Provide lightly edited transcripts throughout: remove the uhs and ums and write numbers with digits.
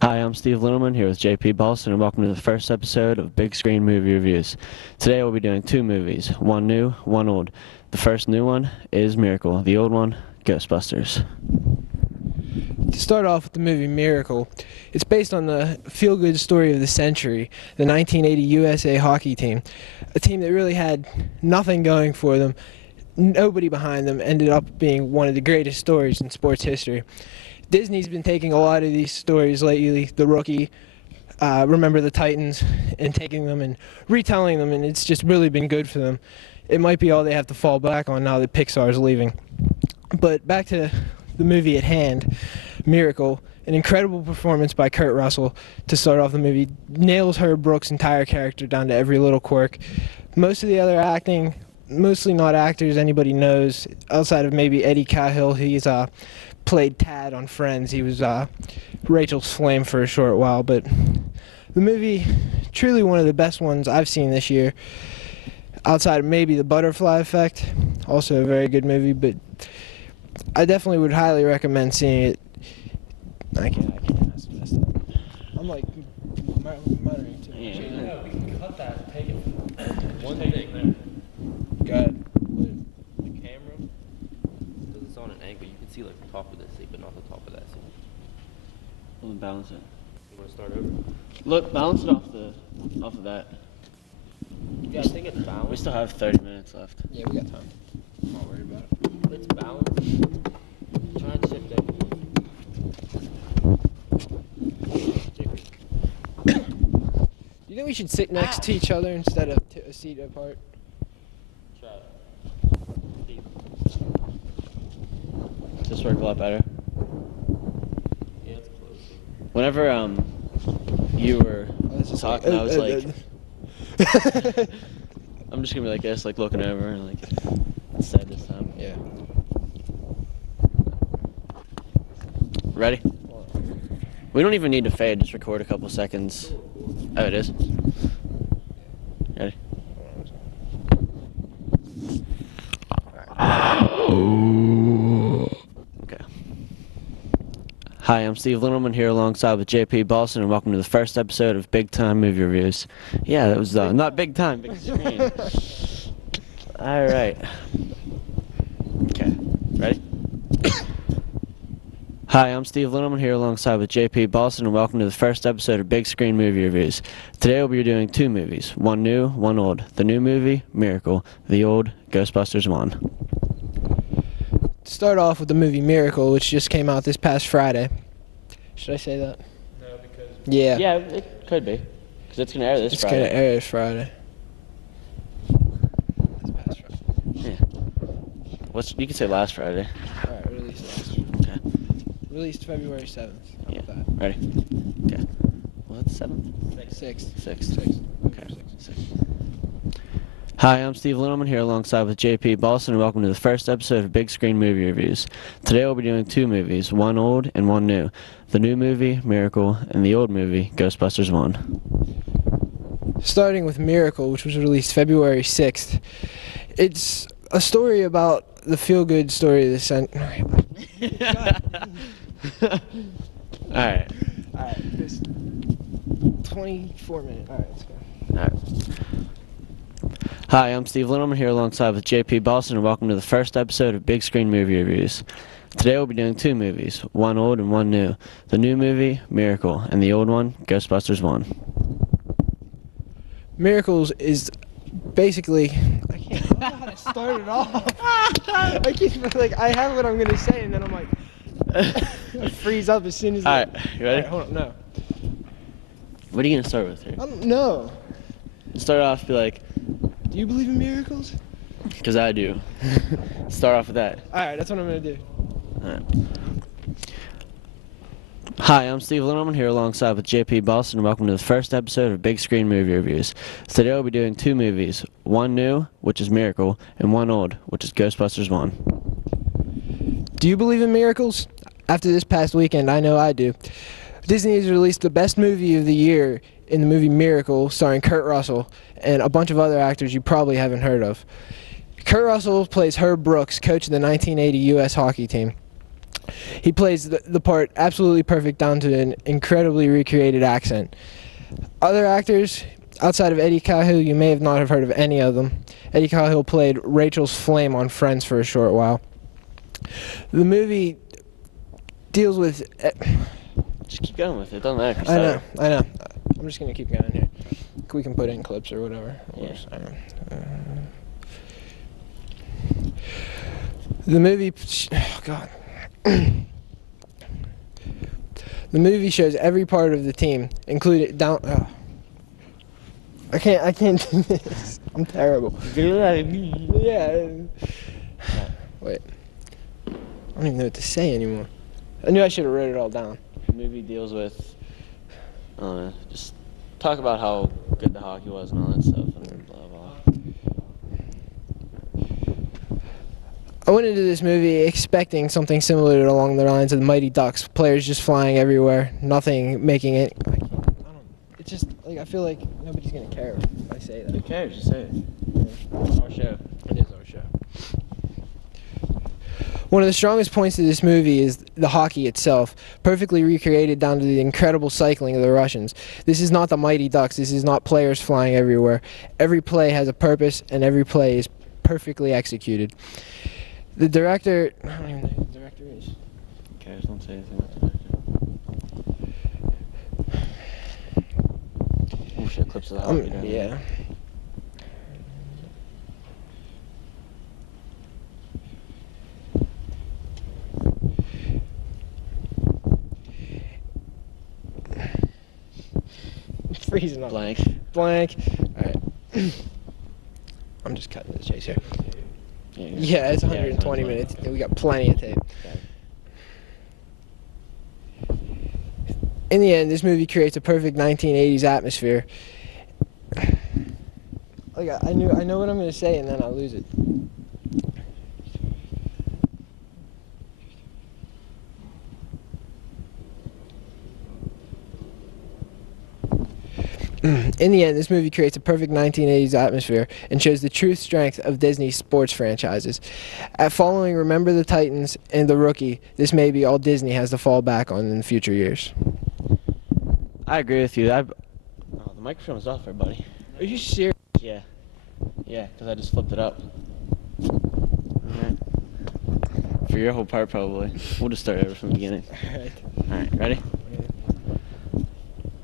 Hi, I'm Steve Littleman here with JP Boston, and welcome to the first episode of Big Screen Movie Reviews. Today we'll be doing two movies, one new, one old. The first new one is Miracle, the old one, Ghostbusters. To start off with the movie Miracle, it's based on the feel-good story of the century, the 1980 USA hockey team. A team that really had nothing going for them, nobody behind them, ended up being one of the greatest stories in sports history. Disney's been taking a lot of these stories lately, The Rookie, Remember the Titans, and taking them and retelling them, and it's just really been good for them. It might be all they have to fall back on now that Pixar is leaving. But back to the movie at hand, Miracle, an incredible performance by Kurt Russell to start off the movie, nails Herb Brooks' entire character down to every little quirk. Most of the other acting, mostly not actors anybody knows, outside of maybe Eddie Cahill. He's played Tad on Friends. He was Rachel's flame for a short while, but the movie, truly one of the best ones I've seen this year, outside of maybe The Butterfly Effect, also a very good movie, but I definitely would highly recommend seeing it. I can't, that's messed up. I'm like muttering too much. Yeah, we can cut that, take it. One Take thing. it. Go ahead. The camera, because it's on an angle, you can see like the top of this seat, but not the top of that seat. We'll balance it. You want to start over? Look, balance it off of that. Yeah, I think it's We balanced. still have 30 minutes left. Yeah, we got time. I'm not worried about it. It's balanced. Try and sit there. You think we should sit next to each other instead of a seat apart? Try it. Does this work a lot better? Yeah, it's close. Whenever you were talking, I was like, I'm just gonna be like this, like looking over, and like instead this time. Yeah. Ready? We don't even need to fade, just record a couple seconds. Oh, it is? Ready? Okay. Hi, I'm Steve Littleman here alongside with JP Boston, and welcome to the first episode of Big Time Movie Reviews. Yeah, that was not big time, big screen. Alright. Okay, ready? Hi, I'm Steve Littleman here alongside with JP Boston, and welcome to the first episode of Big Screen Movie Reviews. Today we'll be doing two movies, one new, one old. The new movie, Miracle. The old, Ghostbusters 1. To start off with the movie Miracle, which just came out this past Friday. Should I say that? No, because Yeah. Yeah, it could be, because it's going to air this It's Friday. going to air this Friday. This past Friday. Yeah. You can say last Friday. Alright, released last. Okay. Released February 7th. How Yeah. about that? Ready? Okay. What's 7th? 6th. 6th. 6th. Okay. 6th. Hi, I'm Steve Littleman here alongside with JP Boston, and welcome to the first episode of Big Screen Movie Reviews. Today we'll be doing two movies, one old and one new. The new movie, Miracle, and the old movie, Ghostbusters 1. Starting with Miracle, which was released February 6th. It's a story about the feel-good story of the century. Alright. Alright, this 24 minutes. Alright, let's go. Alright. Hi, I'm Steve Littleman here alongside with JP Boston, and welcome to the first episode of Big Screen Movie Reviews. Today we'll be doing two movies, one old and one new. The new movie, Miracle, and the old one, Ghostbusters 1. Miracles is basically, I don't know how to start it off. I keep like, I have what I'm gonna say, and then I'm like, I freeze up as soon as. Alright, you ready? Alright, hold on, no. What are you going to start with here? I don't know. Start off, be like, Do you believe in miracles? because I do. Start off with that. Alright, that's what I'm gonna do. Alright. Hi, I'm Steve Littleman here alongside with JP Boston, and welcome to the first episode of Big Screen Movie Reviews. Today we'll be doing two movies, one new, which is Miracle, and one old, which is Ghostbusters 1. Do you believe in miracles? After this past weekend, I know I do. Disney has released the best movie of the year in the movie Miracle, starring Kurt Russell and a bunch of other actors you probably haven't heard of. Kurt Russell plays Herb Brooks, coach of the 1980 U.S. hockey team. He plays the part absolutely perfect down to an incredibly recreated accent. Other actors outside of Eddie Cahill, you may have not have heard of any of them. Eddie Cahill played Rachel's flame on Friends for a short while. The movie deals with... Just keep going with it. Doesn't matter. I know. I'm just going to keep going here. We can put in clips or whatever. Yeah. The movie... Oh, God. The movie shows every part of the team, including down... Oh. I can't do this. I'm terrible. Yeah. Wait. I don't even know what to say anymore. I knew I should have wrote it all down. The movie deals with, just talk about how good the hockey was and all that stuff, and blah, blah. I went into this movie expecting something similar along the lines of the Mighty Ducks. Players just flying everywhere, nothing making it. It's just, like, I feel like nobody's going to care if I say that. Who cares? Just say it. It's our show. It is our show. One of the strongest points of this movie is the hockey itself, perfectly recreated down to the incredible cycling of the Russians. This is not the Mighty Ducks. This is not players flying everywhere. Every play has a purpose, and every play is perfectly executed. The director... I don't even know who the director is. Who cares? Don't say anything about the director. Oh shit, clips of the hockey down there. Yeah. Freezing up. Blank. Blank. Alright. I'm just cutting the chase here. Yeah, it's 120 minutes. We got plenty of tape. In the end, this movie creates a perfect 1980s atmosphere. Like I know what I'm going to say, and then I'll lose it. In the end, this movie creates a perfect 1980s atmosphere and shows the true strength of Disney's sports franchises. Following Remember the Titans and The Rookie, this may be all Disney has to fall back on in future years. I agree with you. Oh, the microphone's off there, buddy. Are you serious? Yeah. Yeah, because I just flipped it up. Alright. For your whole part, probably. We'll just start over from the beginning. Alright, ready?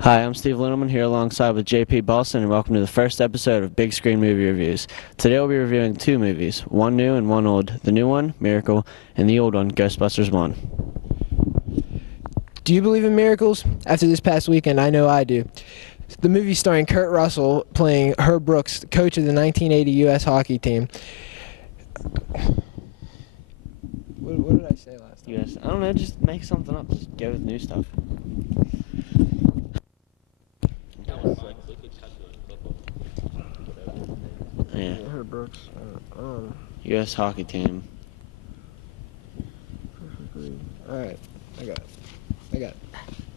Hi, I'm Steve Lindelman here alongside with JP Boston, and welcome to the first episode of Big Screen Movie Reviews. Today we'll be reviewing two movies, one new and one old. The new one, Miracle, and the old one, Ghostbusters 1. Do you believe in miracles? After this past weekend, I know I do. The movie starring Kurt Russell playing Herb Brooks, coach of the 1980 U.S. hockey team. What did I say last time? Yes, I don't know, just make something up. Just go with new stuff. Yeah. Herb Brooks. U.S. hockey team. Alright, I got it.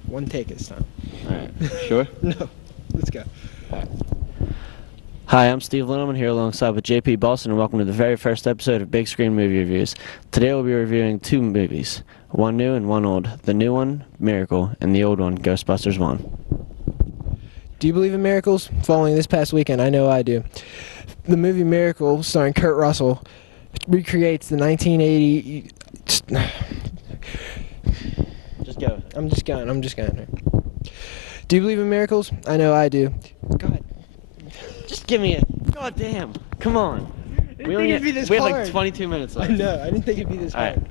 One take this time. Alright, sure? No, let's go. Hi, I'm Steve Lindelman here alongside with JP Boston, and welcome to the very first episode of Big Screen Movie Reviews. Today we'll be reviewing two movies, one new and one old. The new one, Miracle, and the old one, Ghostbusters 1. Do you believe in miracles? Following this past weekend, I know I do. The movie Miracle, starring Kurt Russell, recreates the 1980... Just go. I'm just going. Do you believe in miracles? I know I do. God. Just give me it. God damn. Come on. We have like 22 minutes left. I know. I didn't think it'd be this hard.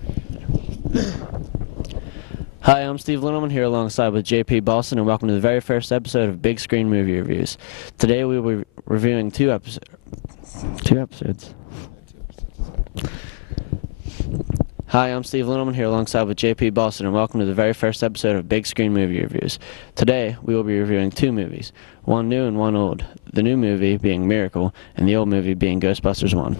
Hi, I'm Steve Lindelman here alongside with JP Boston, and welcome to the very first episode of Big Screen Movie Reviews. Today we will be reviewing two episodes. Hi, I'm Steve Lindelman here alongside with JP Boston, and welcome to the very first episode of Big Screen Movie Reviews. Today we will be reviewing two movies, one new and one old. The new movie being Miracle, and the old movie being Ghostbusters 1.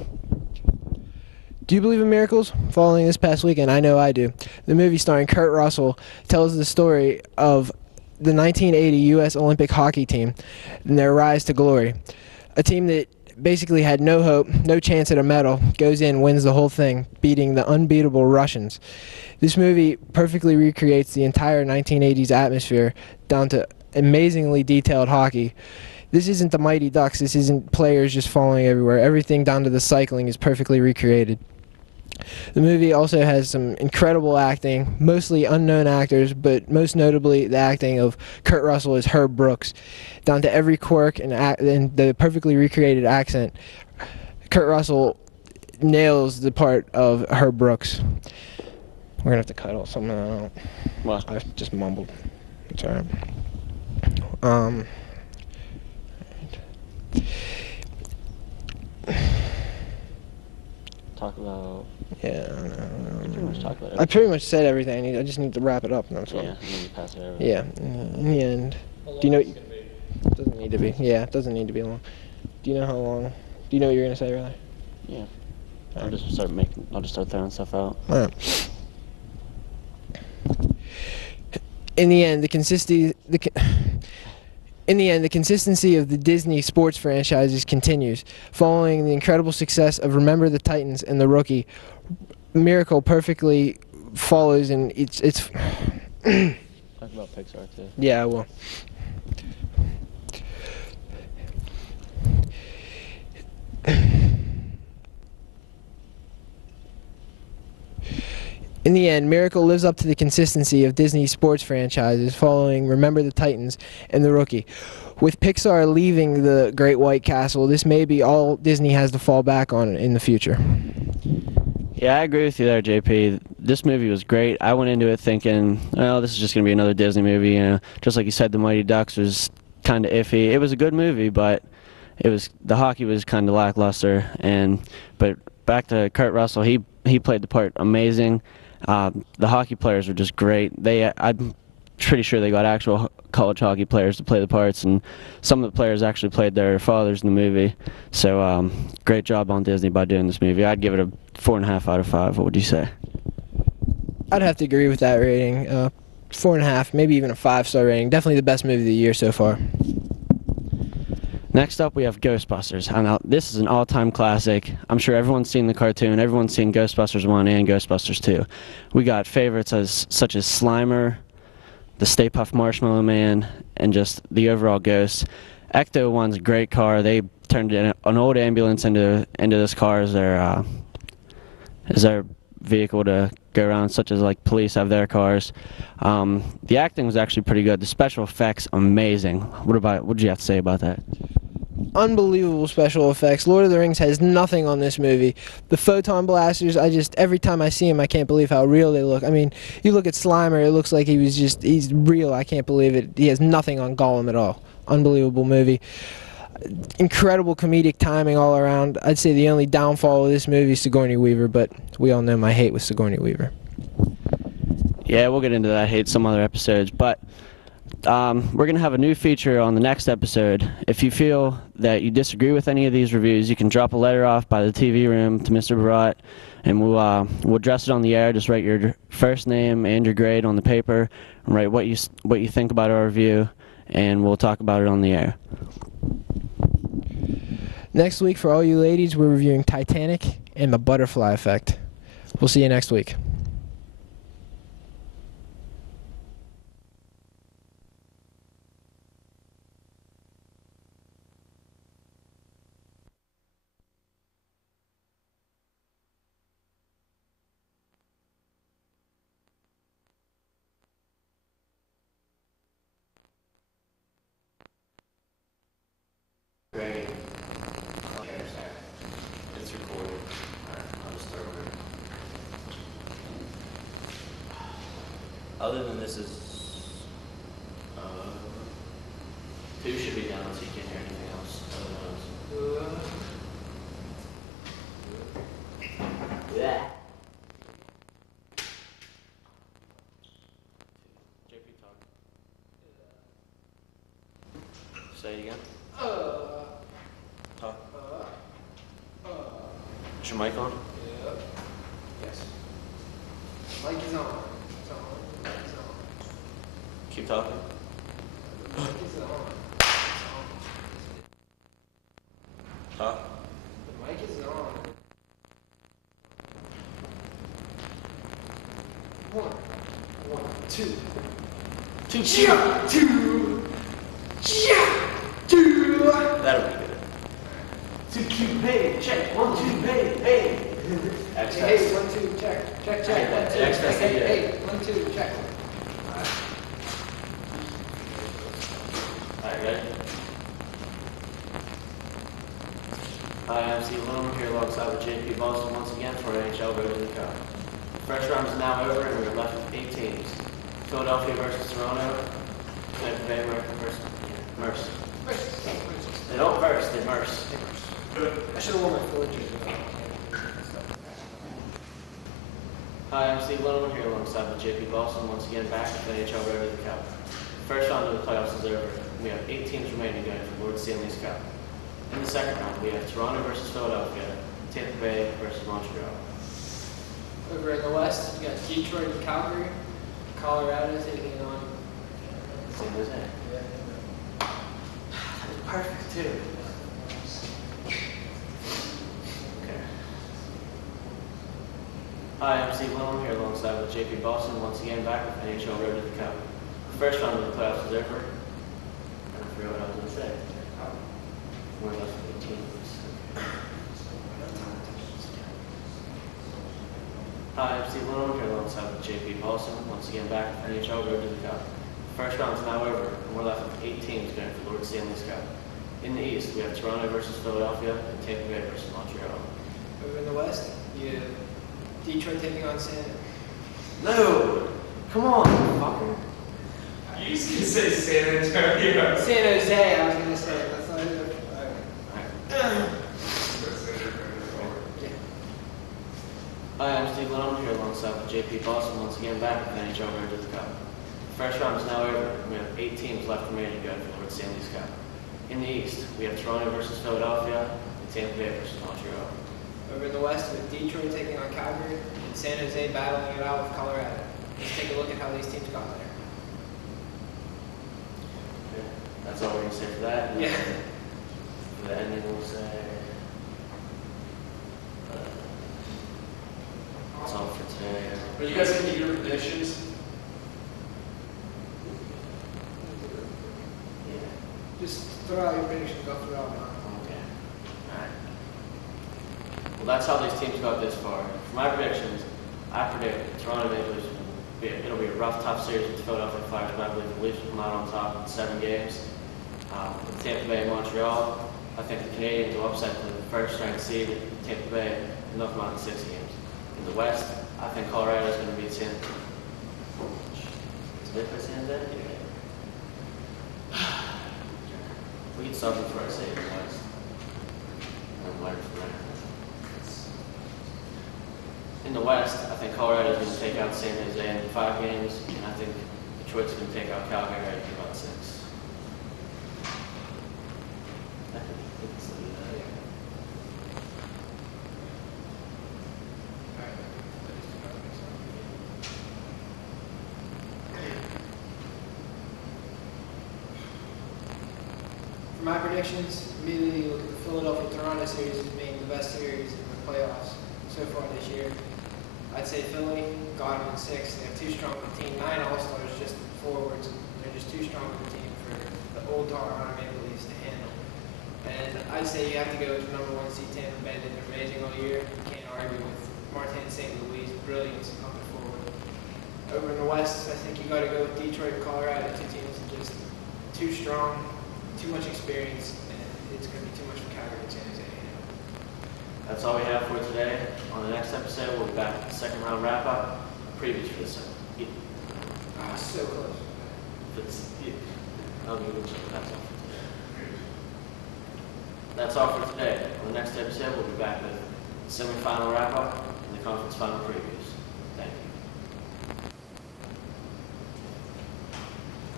Do you believe in miracles? Following this past weekend, I know I do. The movie starring Kurt Russell tells the story of the 1980 U.S. Olympic hockey team and their rise to glory. A team that basically had no hope, no chance at a medal, goes in, wins the whole thing, beating the unbeatable Russians. This movie perfectly recreates the entire 1980s atmosphere down to amazingly detailed hockey. This isn't the Mighty Ducks, this isn't players just falling everywhere. Everything down to the cycling is perfectly recreated. The movie also has some incredible acting, mostly unknown actors, but most notably the acting of Kurt Russell as Herb Brooks. Down to every quirk and the perfectly recreated accent, Kurt Russell nails the part of Herb Brooks. We're gonna have to cut all something out. Well, I just mumbled. It's alright. talk about. Yeah, You pretty much talked about I it. pretty much said everything. I just need to wrap it up. And that's all. Yeah, and then you pass it over. Yeah. In the end, do you know? Doesn't need to be. Yeah, it doesn't need to be long. Do you know how long? Do you know what you're gonna say, rather? Yeah. I'll just start throwing stuff out. All right. In the end, the consistency of the Disney sports franchises continues. Following the incredible success of Remember the Titans and The Rookie, Miracle perfectly follows in its Talk about Pixar too. Yeah, I will. In the end, Miracle lives up to the consistency of Disney sports franchises following Remember the Titans and The Rookie. With Pixar leaving the Great White Castle, this may be all Disney has to fall back on in the future. Yeah, I agree with you there, JP. This movie was great. I went into it thinking, well, this is just going to be another Disney movie. You know, just like you said, The Mighty Ducks was kind of iffy. It was a good movie, but the hockey was kind of lackluster. But back to Kurt Russell, he played the part amazing. The hockey players were just great. I'm pretty sure they got actual college hockey players to play the parts, and some of the players actually played their fathers in the movie. So great job on Disney by doing this movie. I'd give it a 4.5 out of 5. What would you say? I'd have to agree with that rating. 4.5, maybe even a 5-star rating. Definitely the best movie of the year so far. Next up, we have Ghostbusters. Now, this is an all-time classic. I'm sure everyone's seen the cartoon. Everyone's seen Ghostbusters 1 and Ghostbusters 2. We got favorites such as Slimer, the Stay Puft Marshmallow Man, and just the overall Ghost. Ecto 1's a great car. They turned an old ambulance into this car as their vehicle to go around, such as like police have their cars. The acting was actually pretty good. The special effects, amazing. What did you have to say about that? Unbelievable special effects. Lord of the Rings has nothing on this movie. The photon blasters, every time I see him, I can't believe how real they look. I mean, you look at Slimer, it looks like he's real. I can't believe it. He has nothing on Gollum at all. Unbelievable movie. Incredible comedic timing all around. I'd say the only downfall of this movie is Sigourney Weaver, but we all know my hate with Sigourney Weaver. Yeah, we'll get into that hate some other episodes, but we're going to have a new feature on the next episode. If you feel that you disagree with any of these reviews, you can drop a letter off by the TV room to Mr. Barat, and we'll address it on the air. Just write your first name and your grade on the paper, and write what you think about our review, and we'll talk about it on the air. Next week, for all you ladies, we're reviewing Titanic and The Butterfly Effect. We'll see you next week. Great. It's recorded. I'll just start over. Other than this is 2 should be down so you can't hear anything else. Yeah. JP talk. Say it again. Is your mic on? Yeah. Yes. Mic is on. It's on. It's on. Keep talking. Mic is on. It's on. Talk. One, two. Two. Yeah, two. Yeah, two. That'll be good. Two cute, hey, check. 1, 2, hey, hey. X Hey, test. 1, 2, check. Check, check. Hey, 1, 2. X test, Hey, yeah. hey, 1, 2, check. Alright, ready? Hi, I'm Steve Lillman here alongside with JP Boston once again for our NHL Road to the Cup. First round is now over and we're left with 8 teams. Philadelphia versus Toronto, Tampa Bay versus Merce. They don't verse, they Merce. I should have worn my Philly jersey. Hi, I'm Steve Littleman here alongside with JP Boston once again back with NHL Road to the Cup. First round of the playoffs is over. We have 8 teams remaining going for Lord Stanley's Cup. In the second round, we have Toronto versus Philadelphia, Tampa Bay versus Montreal. Over in the West, you got Detroit and Calgary. Colorado taking on. San Jose. That is perfect too. Okay. Hi, I'm Steve Littleman here alongside with JP Boston once again back with NHL Road to the Cup. The first round of the playoffs is over. I forgot what I was going to say. We're left with 8 teams. Hi, I'm Steve Littleman here alongside with JP Paulson, once again back with NHL Road to the Cup. The first round is now over, and we're left with 8 teams going for Lord Stanley's Cup. In the East, we have Toronto versus Philadelphia and Tampa Bay versus Montreal. Over in the West, you have Detroit taking on San. No! Come on, fucker. You used to say San Antonio. San Jose, I was going to say. That's not it. Hi, I'm Steve Littleman here alongside with JP Boston once again back with NHL Road to the Cup. The first round is now over, and we have 8 teams left remaining going for Lord Stanley's Cup. In the East, we have Toronto versus Philadelphia and Tampa Bay versus Montreal. Over in the West, with Detroit taking on Calgary and San Jose battling it out with Colorado. Let's take a look at how these teams got there. Okay. That's all we're going to say for that. And Yeah. For the ending, we'll say... that's all for today. Are you guys going to give your predictions? Yeah. Just throw out your predictions, go through out mine. Okay. Alright. Well, that's how these teams got this far. For my predictions, I predict Toronto Maple Leafs it'll be a rough, tough series with the Philadelphia Flyers, but I believe the Leafs will come out on top in 7 games. With Tampa Bay and Montreal, I think the Canadiens will upset the first-ranked seed, Tampa Bay, and they'll come out in 6 games. In the West, I think Colorado is going to beat San. Did they play San Jose? Yeah. We can start before I say it in the West. And learn from there. In the West, I think Colorado is going to take out San Jose in 5 games, and I think Detroit's going to take out Calgary in about 6. I think it's For my predictions, immediately you look at the Philadelphia-Toronto series as being the best series in the playoffs so far this year. I'd say Philly got them in 6. They have too strong of a team. 9 All-Stars just forwards. They're just too strong of a team for the old Toronto Maple Leafs to handle. And I'd say you have to go with the number 1 seed Tampa Bay. They've been amazing all year. You can't argue with Martin St. Louis' brilliance coming forward. Over in the West, I think you got to go with Detroit and Colorado. 2 teams are just too strong, too much experience, and it's going to be too much for Calgary and San Jose. That's all we have for today. On the next episode, we'll be back with the second round wrap-up, previews for this. So close. That's all for today. On the next episode, we'll be back with the semi-final wrap-up and the conference final previews. Thank you.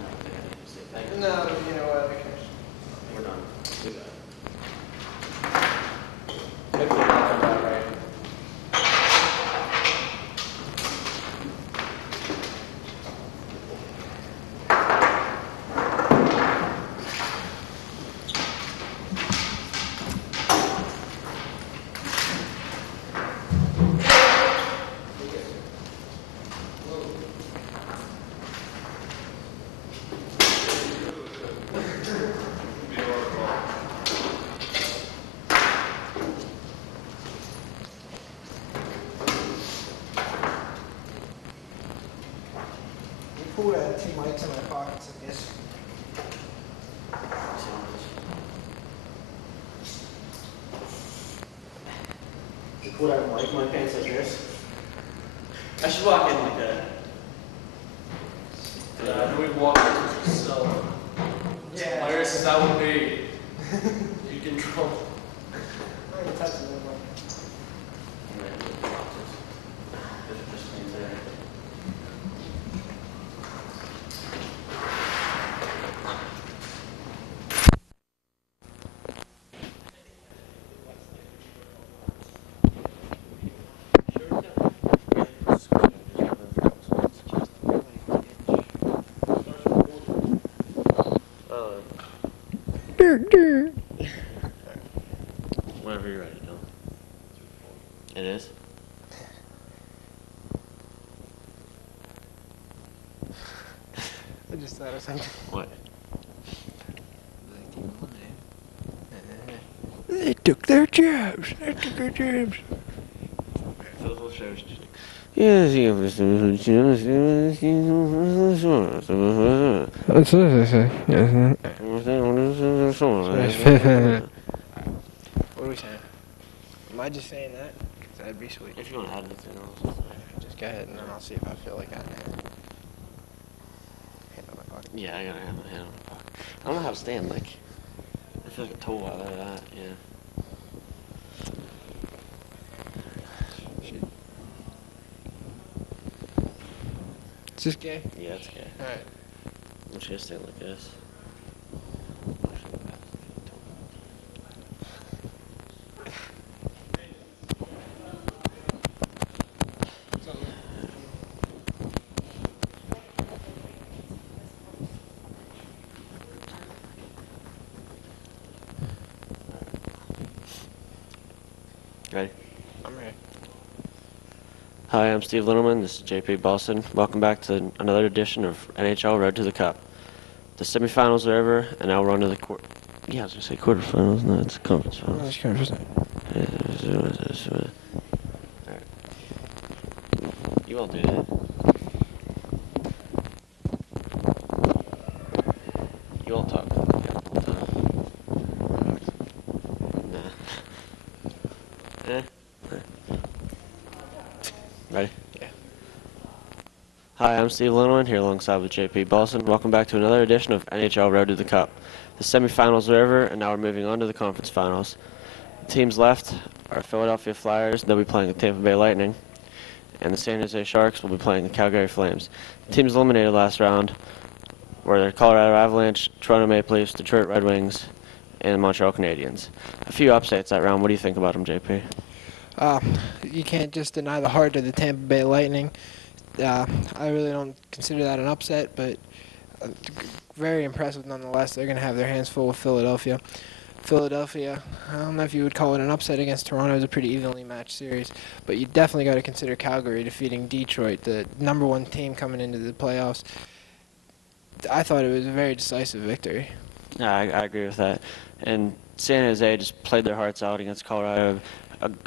I don't think I need to say thank you. No, you know what? We're done. Do that. Hopefully that turned out right. cool to have two mics in my pockets, I guess. Is it cool to have a mic in my pants like this? I should walk in like that. Yeah, we walk into yourself. Yeah. Hilarious as that would be. You control. I'm gonna touch it a little more. Whenever you're ready, Dylan. It is? I just thought of something. What? They took their jobs. They took their jobs. For the whole show, it's just Yes, What are we saying? Am I just saying that? 'Cause that'd be sweet. if you want to add anything else. Just go ahead and then I'll see if I feel like adding it. Hand on my pocket. Yeah, I gotta have my hand on my pocket. I don't know how to stand, like, I feel like a tool out of that, yeah. Is this gay? Yeah, it's okay. Alright. I'm just gonna stand like this. Ready? I'm ready. Hi, I'm Steve Littleman. This is JP Boston. Welcome back to another edition of NHL Road to the Cup. The semifinals are over, and now we're on to the yeah, I was gonna say quarterfinals. No, it's conference finals. Alright. You won't do that. You won't talk. Nah. Ready? Yeah. Hi, I'm Steve Littleman, here alongside with JP Boston. Welcome back to another edition of NHL Road to the Cup. The semifinals are over, and now we're moving on to the conference finals. Teams left are Philadelphia Flyers. They'll be playing the Tampa Bay Lightning. And the San Jose Sharks will be playing the Calgary Flames. The teams eliminated last round were the Colorado Avalanche, Toronto Maple Leafs, Detroit Red Wings, and the Montreal Canadiens. A few upsets that round. What do you think about them, JP? You can't just deny the heart of the Tampa Bay Lightning. I really don't consider that an upset, but very impressive nonetheless. They're going to have their hands full with Philadelphia. Philadelphia, I don't know if you would call it an upset against Toronto. It was a pretty evenly matched series, but you definitely got to consider Calgary defeating Detroit, the #1 team coming into the playoffs. I thought it was a very decisive victory. Yeah, I agree with that. And San Jose just played their hearts out against Colorado.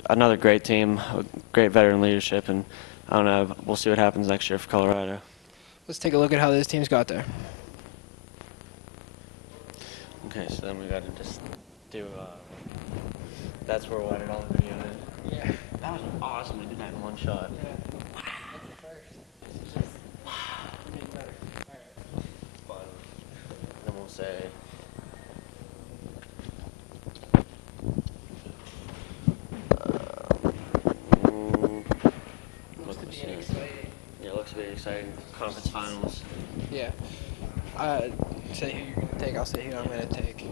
Another great team, great veteran leadership, and I don't know, we'll see what happens next year for Colorado. Let's take a look at how those teams got there. Okay, so then we got to just do, that's where we'll edit all the video in. Yeah. That was awesome, we did that in one shot. Then we'll say, yeah, it looks very exciting. Conference finals. Yeah. Say who you're going to take, I'll say who I'm going to take.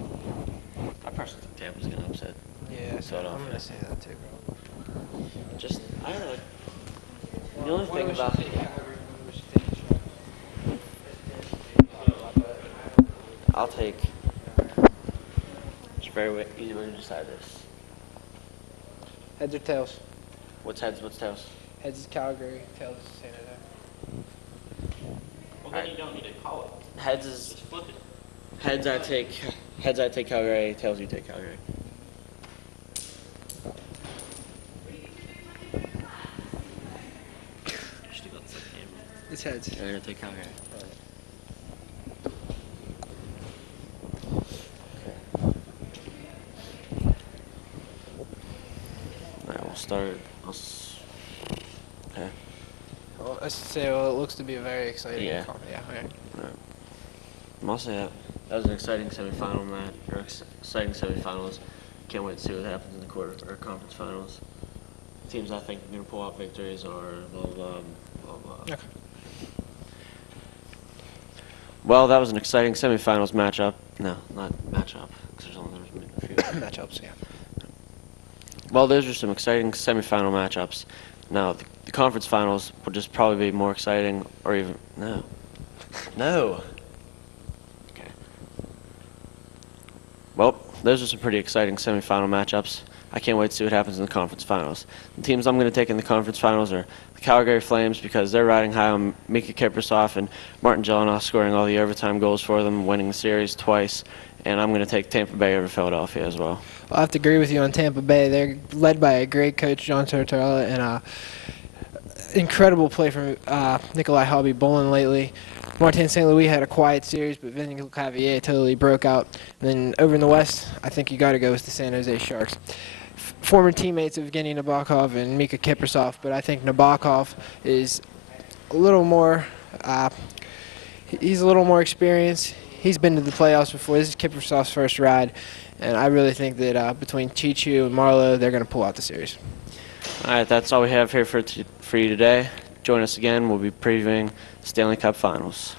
I personally think Tampa's going to upset. Yeah, So I'm going to say that too, bro. Just, I don't know. The only thing about I'll take. It's a very easy way to decide this. Heads or tails? What's heads? What's tails? Heads is Calgary, tails is San Jose. Well, then you don't need to call it. Heads is Just flip it. heads. I take Calgary. Tails, you take Calgary. It's heads. I'm gonna take Calgary. start. Okay. Well, let's say, well, it looks to be a very exciting. Yeah. Yeah. Okay. Mostly that was an exciting semifinal match, or exciting semifinals. Can't wait to see what happens in the quarter or conference finals. Teams I think are going to pull out victories are blah blah blah blah. Okay. Well, that was an exciting semifinals matchup. No, not matchup, because there's only a few. Matchups, yeah. Well, those are some exciting semifinal matchups. Now, the conference finals will just probably be more exciting, or even no. Okay. Well, those are some pretty exciting semifinal matchups. I can't wait to see what happens in the conference finals. The teams I'm going to take in the conference finals are the Calgary Flames because they're riding high on Mika Kiprusoff and Martin Jelenoff scoring all the overtime goals for them, winning the series twice. And I'm going to take Tampa Bay over Philadelphia as well. I have to agree with you on Tampa Bay. They're led by a great coach, John Tortorella, and incredible play from Nikolai Hobby-Bolin lately. Martin St. Louis had a quiet series, but Vinny Clavier totally broke out. And then over in the West, I think you got to go with the San Jose Sharks. Former teammates of Evgeny Nabokov and Mika Kiprusoff, but I think Nabokov is a little more. He's a little more experienced. He's been to the playoffs before. This is Kiprusoff's first ride, and I really think that between Chichu and Marlowe, they're going to pull out the series. All right, that's all we have here for you today. Join us again. We'll be previewing Stanley Cup Finals.